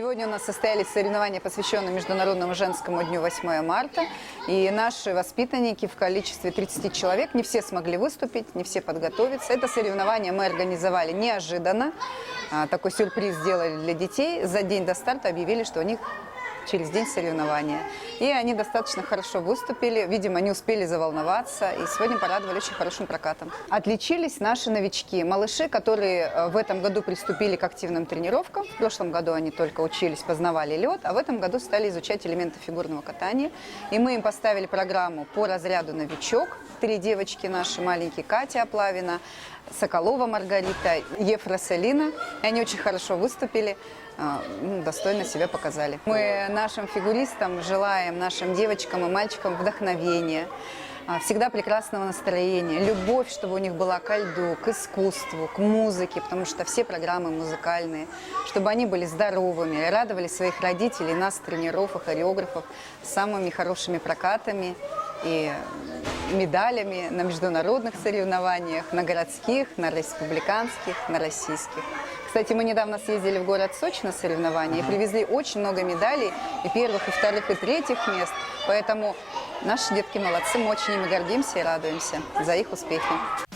Сегодня у нас состоялись соревнования, посвященные Международному женскому дню 8 марта. И наши воспитанники в количестве 30 человек, не все смогли выступить, не все подготовиться. Это соревнование мы организовали неожиданно. Такой сюрприз сделали для детей. За день до старта объявили, что у них через день соревнования. И они достаточно хорошо выступили, видимо, не успели заволноваться, и сегодня порадовали очень хорошим прокатом. Отличились наши новички, малыши, которые в этом году приступили к активным тренировкам. В прошлом году они только учились, познавали лед, а в этом году стали изучать элементы фигурного катания. И мы им поставили программу по разряду «Новичок». 3 девочки наши маленькие: Катя Оплавина, Соколова Маргарита, Ефросалина. И они очень хорошо выступили, достойно себя показали. Мы нашим фигуристам желаем, нашим девочкам и мальчикам вдохновения, всегда прекрасного настроения, любовь, чтобы у них была ко льду, к искусству, к музыке, потому что все программы музыкальные, чтобы они были здоровыми, радовали своих родителей, нас, тренеров и хореографов, самыми хорошими прокатами и медалями на международных соревнованиях, на городских, на республиканских, на российских. Кстати, мы недавно съездили в город Сочи на соревнования и привезли очень много медалей, и первых, и вторых, и третьих мест. Поэтому наши детки молодцы, мы очень ими гордимся и радуемся за их успехи.